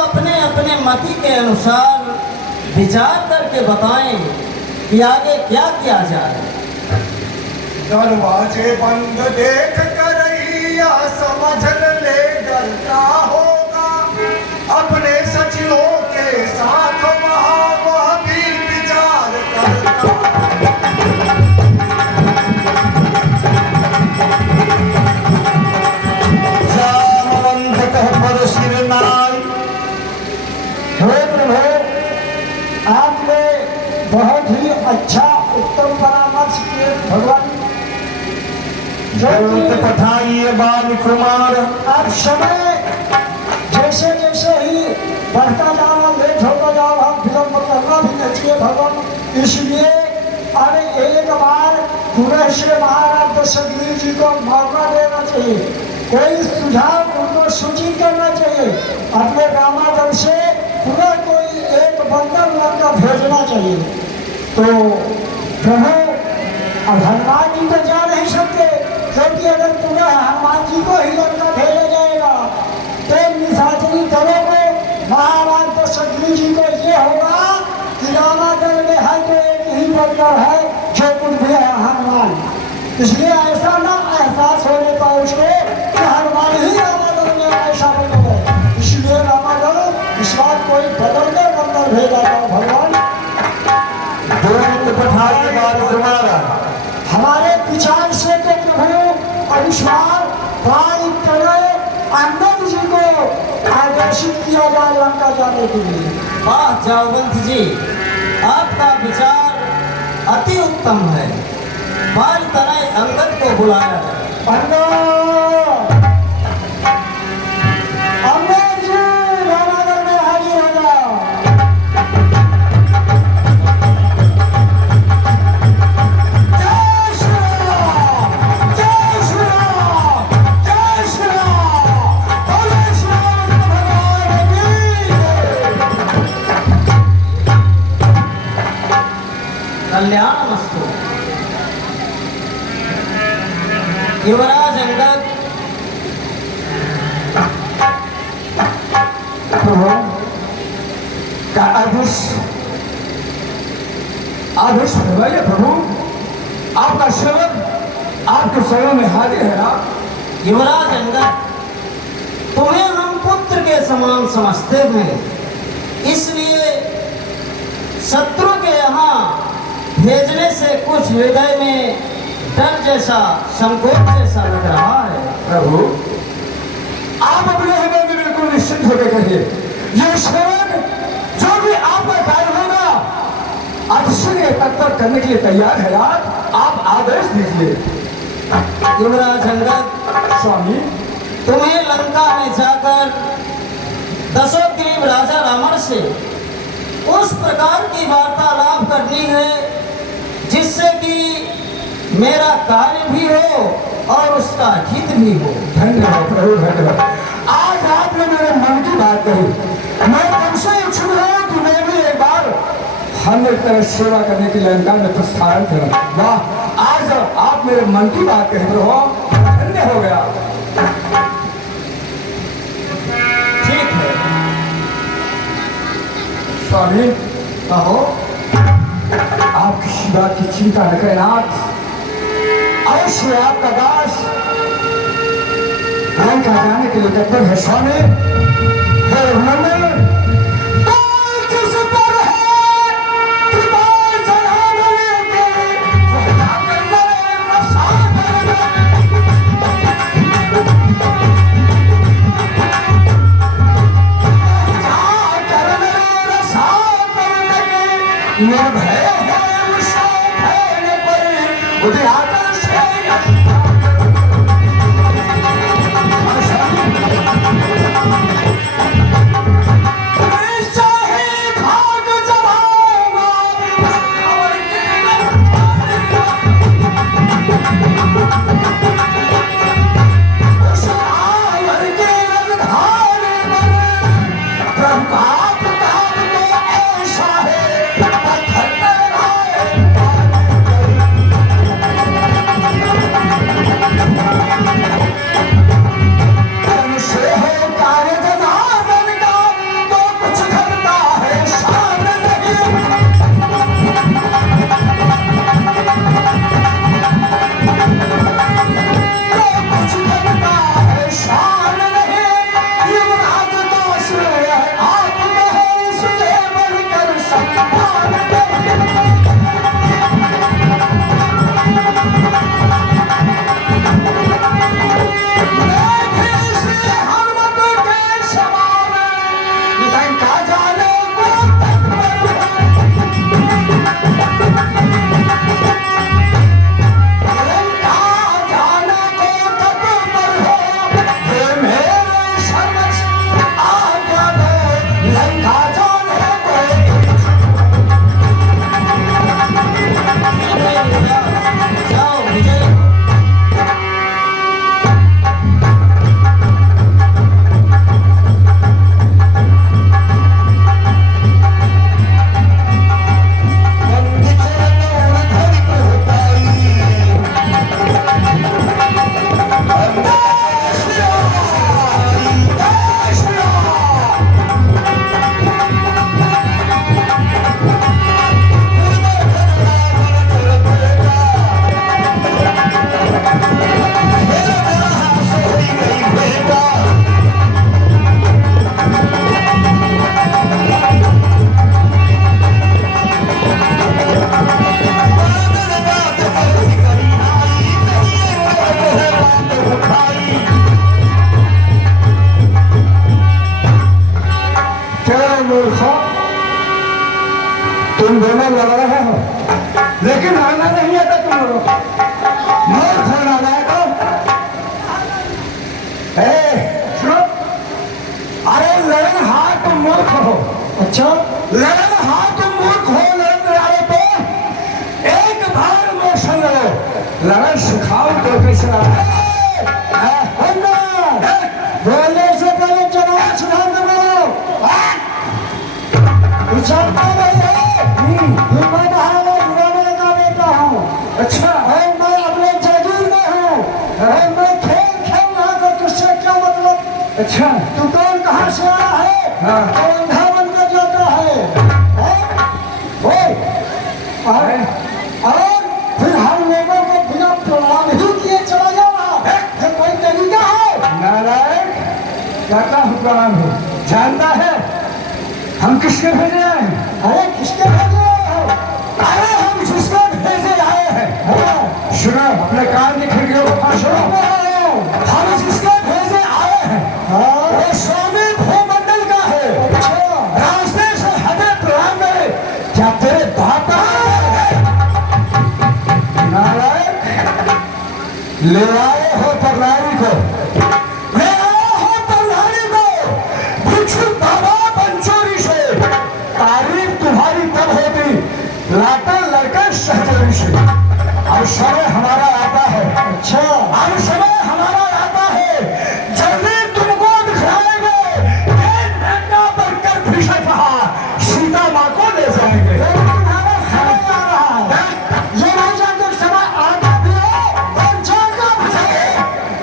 अपने अपने मति के अनुसार विचार करके बताएं कि आगे क्या किया जाए। दरवाजे बंद देख कर या समझ ले डर क्या होगा, अपने सचिवों के साथ वह भी विचार करता। जामवंत कह पर सिर नाय। हे प्रभु, आपने बहुत ही अच्छा उत्तम परामर्श किए भगवान। पठाइए बाल कुमार। अब समय जैसे जैसे ही बढ़ता जा रहा, लेट होता जा रहा, विलम्ब करना भी नहीं चाहिए भगवान। इसलिए अरे एक बार पूरे से महाराज दशरथ जी को मौका देना चाहिए, कोई सुझाव उनको सूचित करना चाहिए, अपने रामादल से पूरा कोई एक बंदर लड़का भेजना चाहिए। तो प्रभु अब हनुमान जी तो जा नहीं सकते, क्योंकि अगर पुनः हनुमान जी को ही लड़का भेजा जाएगा तो निशाचरी दलों को महाराज दशरथ जी को ये होगा कि रामादल में है तो एक ही बंदर है जो कुछ भी है हनुमान। इसलिए ऐसा ना एहसास होने पाए उसको कि हनुमान ही रामादल में ऐसा बंदर है। इसलिए रामादल इस बात कोई बदल कर बंदर भेजा जाओ भगवान। हमारे विचार से तो प्रभु अनुसार अंगद जी को आदेशित किया जाए लंका जाने के लिए। वाह जावंत जी, आपका विचार अति उत्तम है। बाल तरह अंगद को बुलाया जाए। अंगद जी रामागढ़ में हाजिर हो जाओ। कल्याणमस्तु। युवराज अंगद, प्रभु का आदेश फरमाइए प्रभु। आपका सेवक आपके सेवा में हाजिर है। आप युवराज अंगद, तुम्हें हम पुत्र के समान समझते हैं, इसलिए शत्रु के यहाँ भेजने से कुछ हृदय में डर जैसा, संकोच जैसा लग रहा है। प्रभु आप अपने हृदय में बिल्कुल निश्चित होकर कहिए, ये सेवक जो भी आपका कार्य होगा अतिशय तत्पर करने के लिए तैयार है। आप आदेश दीजिए। युवराज अंगद, स्वामी तुम्हें लंका में जाकर दशोग्रीव राजा रावण से उस प्रकार की वार्तालाप करनी है जिससे कि मेरा कार्य भी हो और उसका हित भी हो। धन्यवाद प्रभु, धन्यवाद। आज आपने मेरे मन की बात कही। मैं तुमसे इच्छुक हूँ कि मैं भी एक बार हम एक तरह सेवा करने की लंका में प्रस्थान करूं। वाह, आज आप मेरे मन की बात कही प्रभु, धन्य हो गया। ठीक है स्वामी, कहो। आप किसी बात की चिंता न करें। नाथ, अवश्य आपका दास लंका जाने के लिए तत्पर है। स्वामी हे रघुनंदन, निर्भय है उसको भय पर उद्यान से मूर्खों, तुम दोनों लड़ रहे हो लेकिन आना नहीं आता तुम लोगों को। मूर्ख हो नालायक हो। सुनो, अरे लड़न हार तुम मूर्ख हो। अच्छा लड़न हार तुम मूर्ख हो। लड़न लड़ाओ तो एक बार मोशन लड़ो। लड़न सिखाओ तो कैसे लड़ा। बोलने से पहले जवाब सुधार कर लो। उछलता नहीं है। मैं बहाना जुड़ाने का बेटा हूँ। अच्छा और मैं अपने जागीर में हूँ। और मैं खेल खेल रहा था, तुझसे क्या मतलब। अच्छा तू कौन कहाँ से आया है? हाँ। तो अंधा बनकर जाता है? और फिर हम लोगों को बिना प्रणाम ही किए चला जा रहा है। ये कोई तरीका है? नारायण करता हूँ प्रणाम हो। जानता है हम किसके भेजे आए हैं? अरे किसके भेजे हो? अरे हम जिसको भेजे आए हैं। सुनो, अपने कान की खिड़कियों को फांस लो। हम जिसको भेजे आए हैं वो स्वामी भूमंडल का है। रास्ते से हमें प्रणाम करे। क्या तेरे बाप का है? नारायण ले आए हो प्रणामी को। ले आए हो प्रणामी को भिक्षु बाबा पंचोरी से। तारीफ तुम्हारी तब होती लाटा लड़का सहचरी से। अब समय हमारा आता है। अच्छा अब समय हमारा आता है। जल्दी तुमको दिखाएंगे। एक डंडा बनकर भीषण कहा सीता माँ को ले जाएंगे। तुम्हारा समय आ रहा है। ये नहीं जानते समय आता भी है और जाएगा भी है।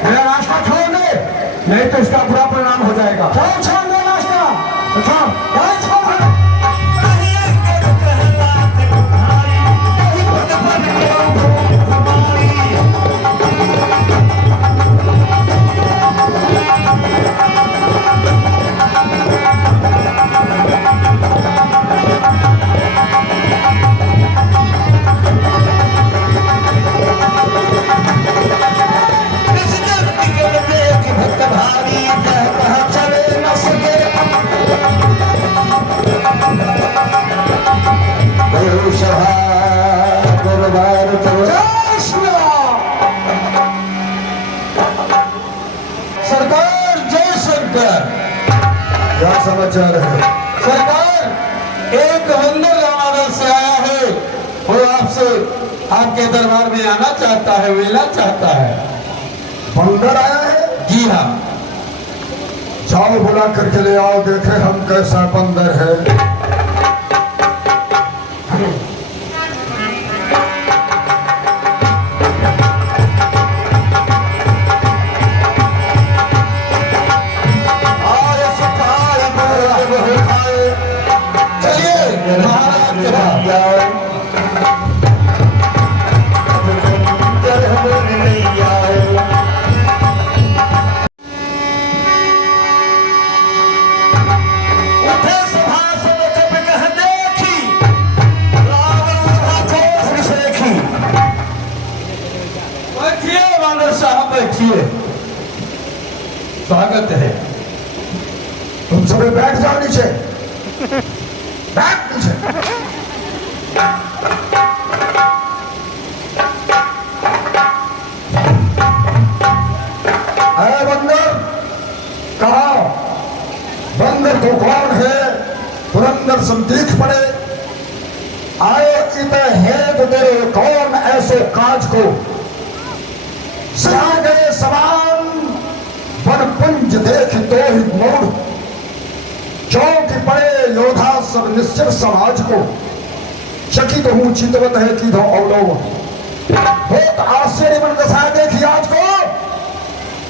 मेरा रास्ता छोड़ दे नहीं तो इसका बुरा परिणाम हो जाएगा। क्यों छोड़ दे रास्ता? अच्छा क्या छोड़ दे? सरकार जय शंकर। क्या समाचार है? सरकार एक बंदर रामागढ़ से आया है। वो आपसे आपके दरबार में आना चाहता है, मिलना चाहता है। बंदर आया है? जी हाँ। जाओ बुला करके ले आओ, देखे हम कैसा बंदर है। चलिए महाराज के पास। उठे सिंहासन कब कह देखी, रावण हाथों से देखी। बैठिए वानर साहब बैठिए, स्वागत है। तुम सभी बैठ जाओ नीचे। बैठ नीचे। अरे बंदर कहा, बंदर तो कौन है? पुरंदर से देख पड़े। आए इत है तो तेरे कौन ऐसे काज को सजा गए समान वन पुंज देख तो ही मूड चौंक पड़े योधा सब निश्चर समाज को। चकित हूं चितवत है कि दो अवलोक बहुत आश्चर्य मन दशा देखी आज को।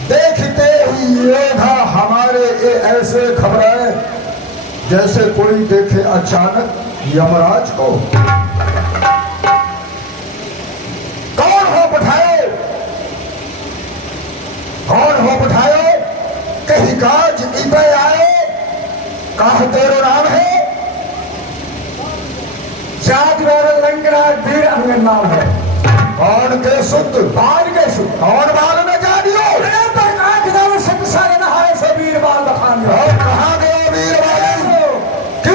देखते ही योधा हमारे ये ऐसे घबराए जैसे कोई देखे अचानक यमराज को। कौन हो बिठाए, कौन हो बिठाए, कहीं काज इते आए, कहा तेरो नाम है? जाति वाले लंगड़ा वीर अंग नाम है। कौन के शुद्ध बाल के शुद्ध, कौन बाल में जा दियो? सत सारे नहाए से वीर बाल बखानियो। कहाँ गया वीर बाल? कि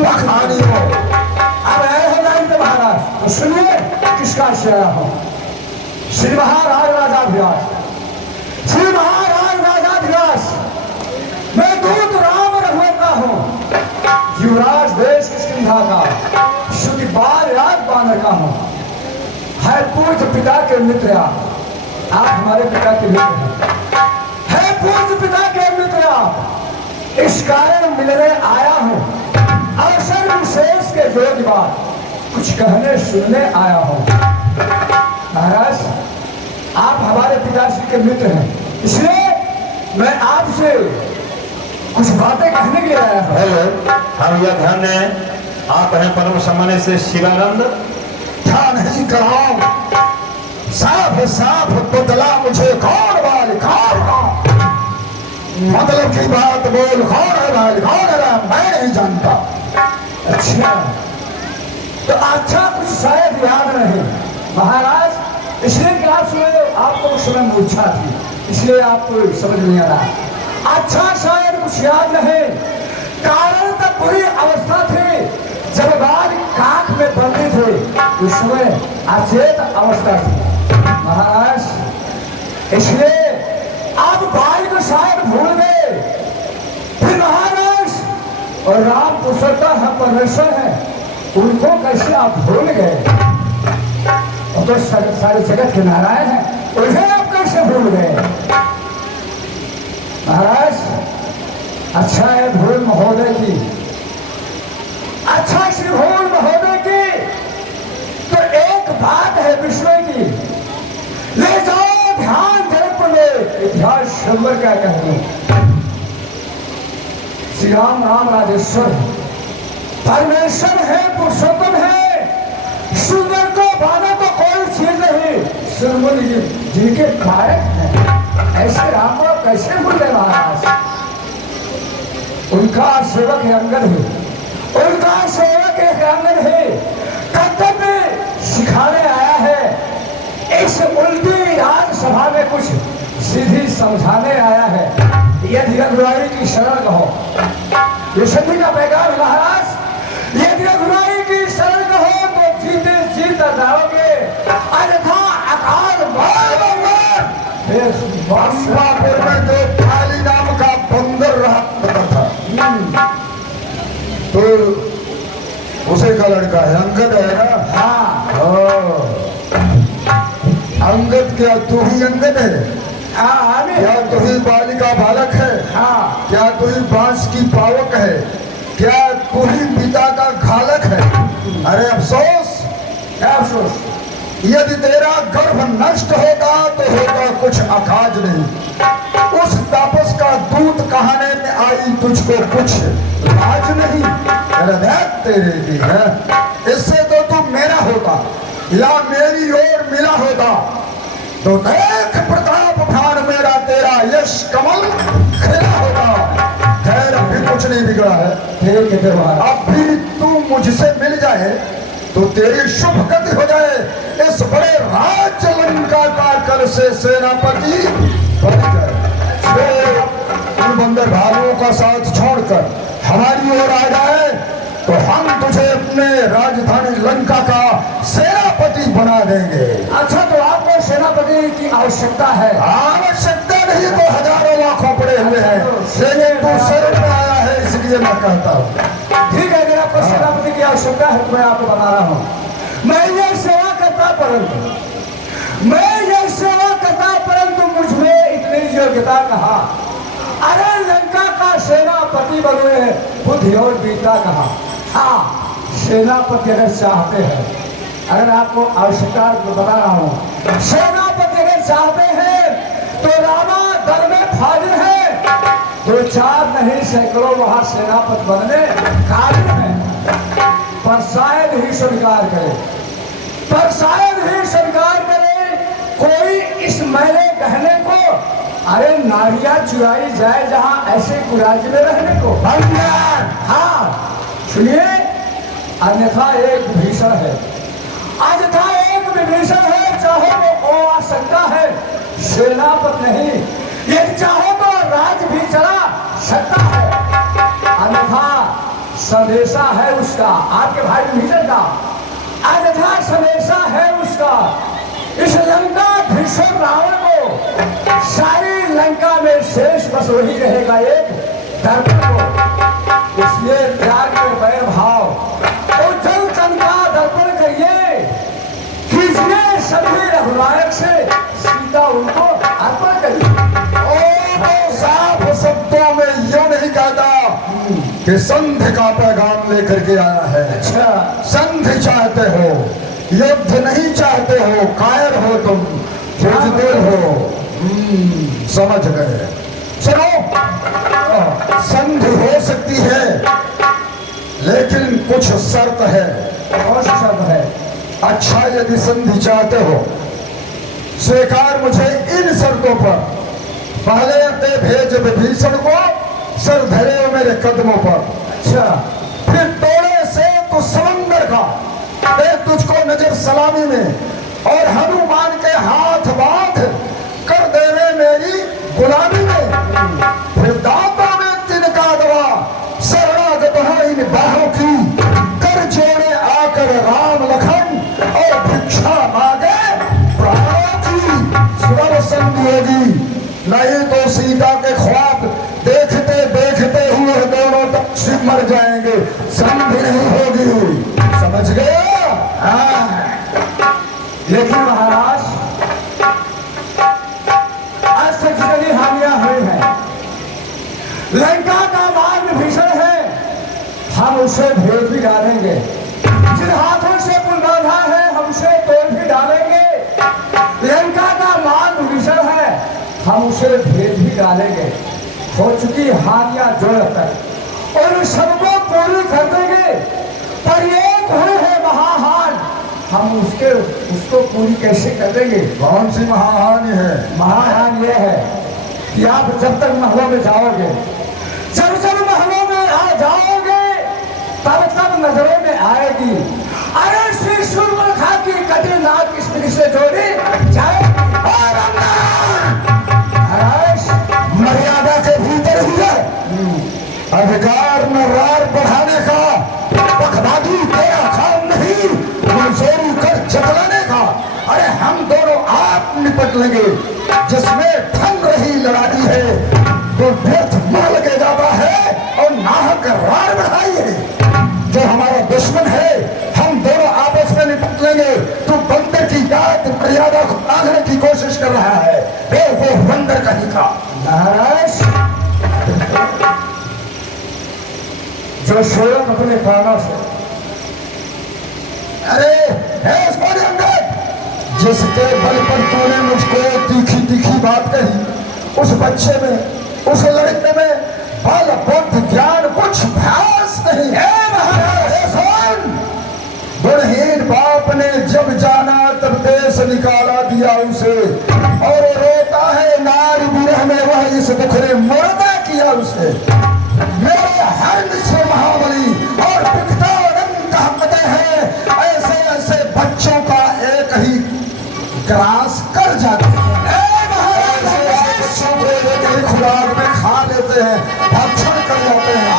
बखानियों। अब आए हो लाइन पे महाराज, तो सुनिए किसका से आया हो। श्री महाराज राजाधिराज, श्री महाराज राजाधिराज, मैं दूत राम रघुवंता हूँ, युवराज देश किष्किंधा का, श्रुति बार राज बानर का हूँ, है पूज्य पिता के मित्र आप हमारे पिता के मित्र है पूज्य पिता के मित्र आप, इस कारण मिलने आया हूँ, अवसर विशेष के जोग बाद कुछ कहने सुनने आया हूँ। महाराज आप हमारे पिताश्री के मित्र हैं, इसलिए मैं आपसे कुछ बातें कहने के लिए आया हूँ। हेलो, हम यह ध्यान है आप हैं परम सम्मानित से शिवानंद। ध्यान नहीं कराओ, साफ साफ बतला मुझे कौन वाले कौन का मतलब की बात बोल, कौन है वाले कौन है, मैं नहीं जानता। अच्छा तो अच्छा कुछ शायद याद नहीं महाराज, इसलिए कि आप सुने आपको उस समय मूर्छा थी, इसलिए आपको समझ नहीं आ रहा। अच्छा शायद कुछ याद नहीं, कारण तक बुरी अवस्था थी, जब बाल काख में बंदी थे उस समय अचेत अवस्था थी महाराज, इसलिए आप बाल को शायद भूल गए। फिर महाराज और राम कुशलता है परमेश्वर है, उनको कैसे आप भूल गए। और तो सारे जगत के नारायण हैं, उन्हें आप कैसे भूल गए महाराज। अच्छा है भूल महोदय की, अच्छा श्री भूल महोदय की, तो एक बात है विषय की, ले जाओ ध्यान जनक में इतिहास शंबर क्या कहूं। श्री राम राम राजेश्वर परमेश्वर है, पुरुषोत्तम है, सुंदर को बाना को कोई चीज नहीं, सुरमुनि जिनके कारक है, ऐसे राम को कैसे भूल गए महाराज। उनका सेवक है अंगद है, उनका सेवक एक अंगद है, कर्तव्य सिखाने आया है, इस उल्टी राजसभा में कुछ सीधी समझाने आया है। यदि रघुराई की शरण कहो, ये सभी का पैगाम है महाराज, यदि रघुराई की शरण कहो तो जीते जीत जाओगे, अन्यथा अकाल फिर बांसुरापुर में जो काली नाम का बंदर रहा था, तो उसे का लड़का है अंगद है ना। हाँ अंगद, क्या तू ही अंगद है? क्या तू ही बालिका बालक है? क्या तू ही बांस की पावक है? क्या तू ही पिता का घालक है? अरे अफसोस, क्या अफसोस, यदि तेरा गर्भ नष्ट होगा तो होगा कुछ अकाज नहीं। उस तापस का दूत कहाने में आई तुझको कुछ लाज नहीं। हृदय तेरे भी है, इससे तो तू मेरा होता या मेरी ओर मिला होता, तो देख प्रताप भान मेरा तेरा यश कमल खिला होगा। खैर अभी कुछ नहीं बिगड़ा है, ठीक है व्यवहार, अब भी तू मुझसे मिल जाए तो तेरी शुभ गति हो जाए। इस बड़े राज्य लंका का कल से सेनापति बन जाए। उन बंदर भालुओं का साथ छोड़कर हमारी ओर आ जाए तो हम तुझे अपने राजधानी लंका का सेनापति बना देंगे। अच्छा तो आपको सेनापति की आवश्यकता है? आवश्यकता नहीं तो हजारों लाखों पड़े हुए हैं, लेकिन तू शरण में आया है इसलिए मैं कहता हूँ। ठीक है, अगर आपको सेनापति की आवश्यकता है तो मैं आपको बता रहा हूँ। मैं ये सेवा करता परंतु मुझमें इतनी योग्यता कहा, अरे लंका का सेनापति बने बुद्धि और वीरता कहा। हाँ सेनापति अगर चाहते हैं, अगर आपको आवश्यकता बता रहा हूँ, सेनापति अगर चाहते हैं तो रामा दल में फाजिल है, दो चार नहीं सैकड़ों वहां सेनापति बनने काबिल है, पर शायद ही स्वीकार करे, पर शायद ही स्वीकार करे कोई इस मैले कहने को, अरे नारियां चुराई जाए जहां ऐसे कुराज में रहने को। हाँ सुनिए, अन्यथा एक विभीषण है, अन्यथा एक विभीषण है, चाहो वो आ सकता है, सेनापति नहीं, यदि चाहो तो राज भी चला सकता है, अन्यथा संदेशा है उसका, आपके भाई विभीषण का अयोध्या संदेशा है उसका। इस लंका भीषण रावण को सारी लंका में शेष बस वही रहेगा एक दर्पण को। इसलिए त्याग के वैर भाव उज्जवल चंद का दर्पण करिए, कीजिए सभी रघुनायक से सीता उनको अर्पण करिए। और साफ शब्दों में यूं नहीं कहता कि संधि का पैगाम लेकर के आया है। अच्छा, संधि चाहते हो, युद्ध नहीं चाहते हो, कायर हो तुम, बुजदिल हो। समझ गए। चलो, संधि हो सकती है लेकिन कुछ शर्त है। कौन सी शर्त है? अच्छा, यदि संधि चाहते हो, स्वीकार मुझे इन शर्तों पर। पहले ते भेज विभीषण को, सर धरे हो मेरे कदमों पर। अच्छा, फिर तोड़े से तू समंदर का, दे तुझको नजर सलामी में, और हनुमान के हाथ बांध कर देवे मेरी गुलामी में। फिर दांतों में तिनका दवा, शरणागत हो इन बाहों की, कर जोड़े आकर राम लखन, और भिक्षा मांगे प्राणों की। तब संधि होगी, नहीं तो सीता के ख्वाब देखते देखते हुए दोनों तक मर जाएंगे। संधि नहीं होगी, समझ गया? लेकिन महाराज आज से जितनी हानियां हुई हैं, लंका का मार्ग भीषण है, हम उसे भेज भी डालेंगे। जिन हाथों से पुल बांधा है हम उसे तोड़ भी डालेंगे। लंका का मार्ग भीषण है, हम उसे भेज भी डालेंगे। हो चुकी हानियां जोड़ तक और सबको पूरी कर देंगे। पर एक हुए है महाहान, हम उसको पूरी कैसे कर देंगे? कौन सी महाहानि है? महाहान यह है कि आप जब तक महलों में जाओगे, जब जब महलों में आ जाओगे, तब तब नजरों में आएगी, अरे श्री सूर्यमुखा की कटी नाक स्त्री से जोड़ी जाए। मर्यादा के भीतर ही है। अधिकार में रार बढ़ाने का, बखबादी तेरा काम नहीं, मंजूरी कर जतलाने का। अरे हम दोनों आप निपट लेंगे। जिसमें ठन रही लड़ाई है तो व्यर्थ मुंह लगे जाता है और नाहक रार बढ़ाई है। जो हमारा दुश्मन है हम दोनों आपस में निपट लेंगे। तू बंदर की जात मर्यादा को लांघने की कोशिश कर रहा है, वो बंदर कहीं का। महाराज, जो स्वयं अपने प्राणों से, अरे अंगद, जिसके बल पर तूने मुझको तीखी तीखी बात कही, उस बच्चे में, उस लड़के में बल बुद्धि ज्ञान कुछ भ्यास नहीं है। महाराज सुन, गुणहीन बाप ने जब जाना तब देश निकाला दिया उसे, और रोता है नारी विरह में, वह इस दुख ने मुर्दा किया उसे। मेरे हर्ष से महाबली और पिता कहते हैं, ऐसे ऐसे बच्चों का एक ही ग्रास कर जाते हैं। ऐसे बच्चों को एक ही खुराक में खा लेते हैं, भक्षण कर जाते हैं।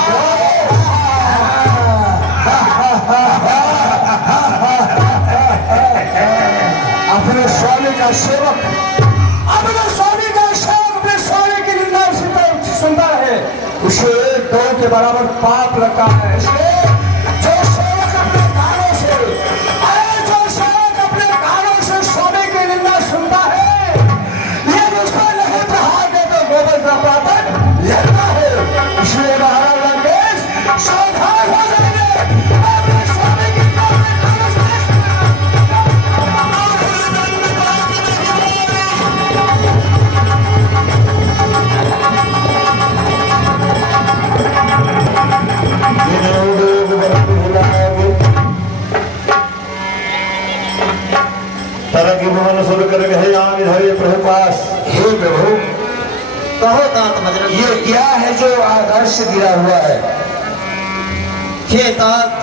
अपने स्वामी का सेवक, अपने स्वामी का सेवक अपने स्वामी की निंदा सुनता है, उसे एक दो के बराबर पाप लगता है। इसलिए जो सेवक अपने कानों से, अरे जो सेवक अपने कानों से स्वामी की निंदा सुनता है, ये उसको नहीं प्रहार देते गोबर का पातन लेता है। इसलिए महाराज लंकेश सावधान हो जाएंगे। अपने स्वामी की तरह की मोहन सुन कर कहे आन धरे प्रभु पास। हे प्रभु, कहो तात बजरंग, ये क्या है जो आकाश से गिरा हुआ है? हे तात,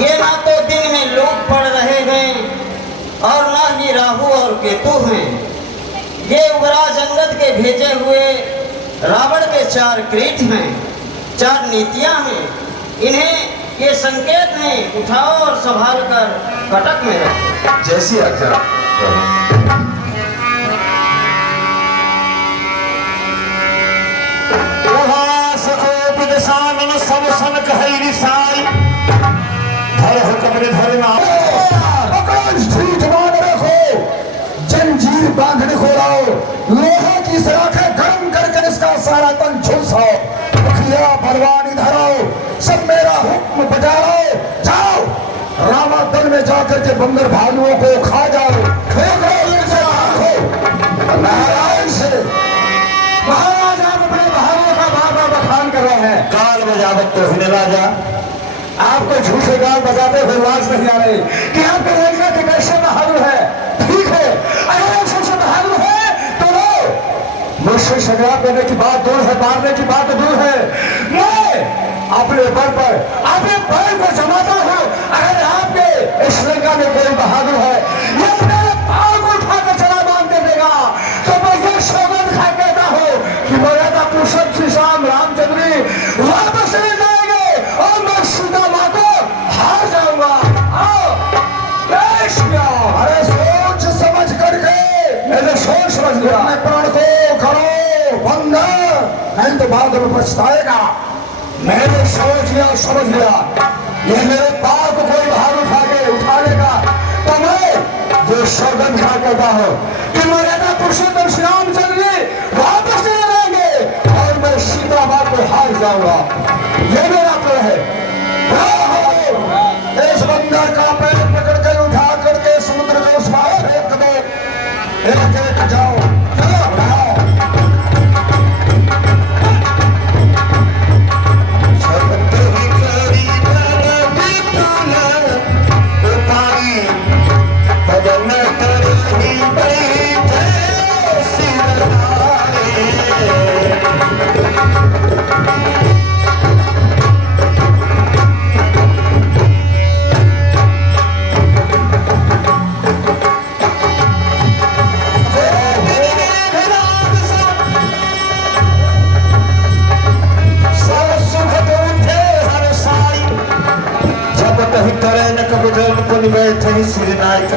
ये ना तो दिन में लोग पड़ रहे हैं और ना ही राहु और केतु हैं। ये युवराज अंगद के भेजे हुए रावण के 4 क्रीट हैं, 4 नीतियां हैं। इन्हें ये संकेत हैं, उठाओ और संभाल कर कटक में रखो। जैसी आज्ञा। सब सन कही रिसाई धर हुक्म ने धरना ठीक मान रखो, जंजीर बांधने को लाओ, लोहे की सलाखें गर्म करके इसका सारा तन झुलसाओ, मुखिया बलवान इधर आओ, सब मेरा हुक्म बजाओ, जाओ रामा दल में जाकर के बंदर भालुओं को खा जाओ, फेंक दो इनसे आंखों। नारायण से महाराज आप अपने भाइयों का बार-बार बखान कर रहे हैं। काल बजावत तो हिने राजा, आपको झूठे गाल बजाते हुए लाज नहीं आ रही कि आपके लड़का के कैसे बहादुर है। ठीक है, अगर आप सबसे बहादुर है तो लो, मुझसे संग्राम करने की बात दूर है, मारने की बात दूर है। मैं अपने बल पर अपने बल को जमाता हूँ। अगर आपके इस लंका में कोई बहादुर है, ये मेरे पाँव को उठाकर चला बांध कर देगा, तो मैं ये सौगंध खा कहता हूँ कि मर्यादा पुरुषोत्तम श्री राम रामचंद्र वापस ले जाएंगे और मैं सीता माँ को हार जाऊंगा। आओ, पेश जाओ। अरे सोच समझ करके, मैंने सोच समझ लिया, अपने प्राण को करो बंदर, नहीं तो बाद में पछताएगा। मैंने सोच लिया, समझ लिया, ये मेरे पाँव को कोई बाहर उठा लेगा तो मैं जो सौगंध खा कहता हूँ कि मर्यादा पुरुषोत्तम श्री रामचंद्र वापस ले जाएंगे और मैं सीता माँ को हार जाऊंगा। ये मेरा प्रण है। इस बंदर का पैर पकड़ कर उठा करके समुद्र में उस पार फेंक दो, एक एक जाओ, चलो उठाओ।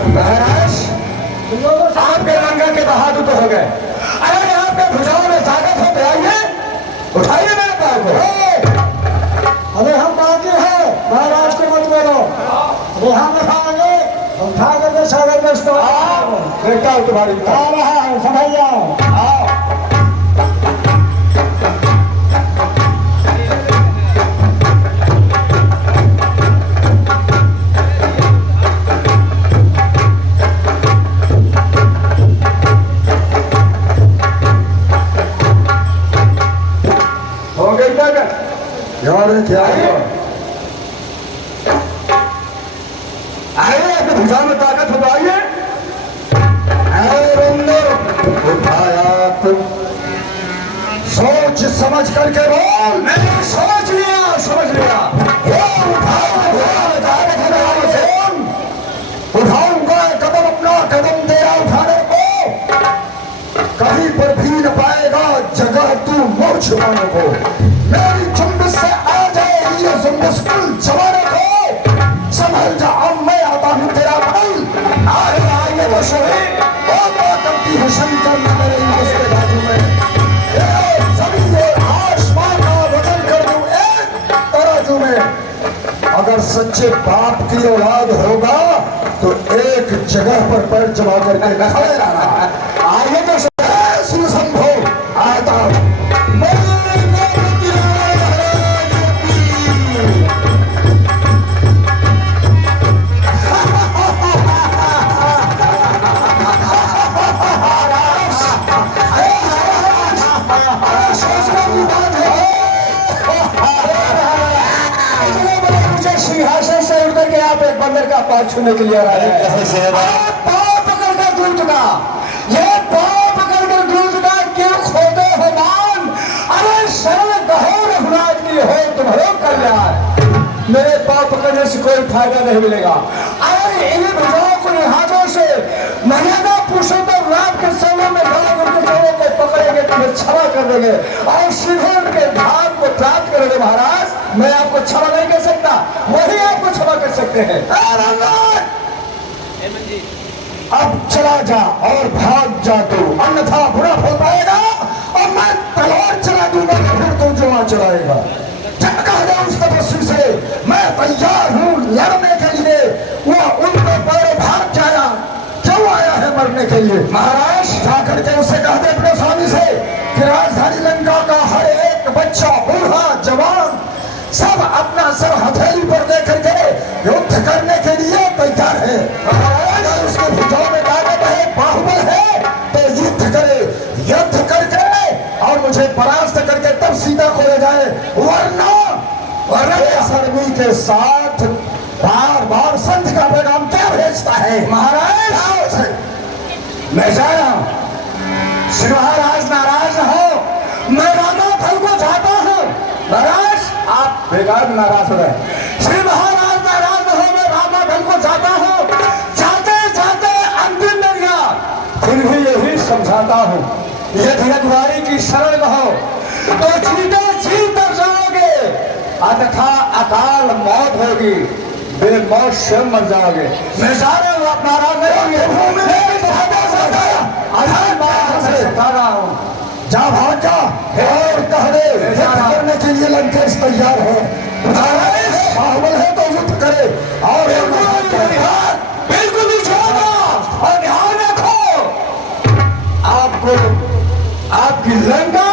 महाराज आपके लंका के बहादुर तो हो गए, अरे आपके भुजाओं में ताकत हो तो आइए, उठाइए मेरे पाँव को। अरे हम बाकी हैं, महाराज को मत बोलो, अरे हम उठाएंगे, उठा करके सागर में इसको देखता हूँ तुम्हारी आ रहा है, समझ जाओ। आओ। क्या है? अपने भुजा में ताकत हो आइए। उठाया तुम, सोच समझ करके बोल। मैंने सोच लिया, समझ लिया। उठाऊंगा कदम अपना, कदम तेरा उठाने को कहीं पर भी न पाएगा जगह तू मोह छुपाने को। मेरी जुम्बिश से आ जाए ये जुम्बिश कुल जमाने को। संभल जा, अब मैं आता हूँ तेरा बल। आइए तो सही, करती है शंकर ने मेरे इंद्र बाजू में। जमीन और आसमान का वजन कर दूं एक तराजू में। अगर सच्चे बाप की औलाद होगा तो एक जगह पर पैर जमा करके खड़े रहना। आइए तो सुन संभो आता हूं। सिंहासन से उठ करके आप एक बंदर का पाँव छूने के लिए आ रहे हैं। पाँव पकड़कर दूर चुका, ये पाँव पकड़कर दूर चुका, क्यों खोते हो मान? अरे सरल कहो रघुनाथ की हो तुम्हारे कल्याण। मेरे पाँव पकड़ने से कोई फायदा नहीं मिलेगा। अरे इन भुजाओं को हाथों से मर्यादा पुरुषोत्तम राम के समय में उनके चौरों को पकड़ेंगे में क्षमा कर देंगे और सीधे उनके धाम को प्राप्त करेंगे। महाराज मैं आपको क्षमा नहीं कर सकता, वही आपको क्षमा कर सकते हैं। अब चला जा और भाग जा तू, अन्यथा बुरा फल पाएगा और मैं तलवार चला दूंगा तो फिर तू जुआ चलाएगा। जब कह दे उस तपस्वी से मैं तैयार हूं लड़ने के लिए, वो उनके पैरों भाग जाया, क्यों आया है मरने के लिए। महाराज जाकर के उसे कह दे अपने स्वामी से कि राजधानी लंका का हर एक बच्चा, बूढ़ा, जवान सब अपना सर हथेली पर लेकर के युद्ध करने के लिए तैयार है। अगर उसके भुजाओं में ताकत है, बाहुबल है तो युद्ध करे, युद्ध करके और मुझे परास्त करके तब सीता को ले जाए, वरना सरमी के साथ बार बार संत का पैगाम क्या भेजता है। महाराज मैं जा रहा हूं, श्री महाराज नाराज न हो, मैं रामा फल को चाहता हूं। महाराज आप बेकार नाराज हो रहे। श्री महाराज नाराज न हो, मैं रामा फल को चाहता हूं, चाहते चाहते अंतिम में गया, फिर भी यही समझाता हूं यदि रघुवारी की शरण में हो तो जीते जी तर जाओगे, अन्यथा अकाल मौत होगी, बेमौत स्वयं मर जाओगे। मैं जा रहा हूं, आप नाराज नहीं होंगे। बता रहा हूं जा भाग जा और कह दे युद्ध करने के लिए लंकेश तैयार है, बाहुबल है तो युद्ध करे और बिल्कुल नहीं छोड़ना। और ध्यान रखो आपको आपकी लंका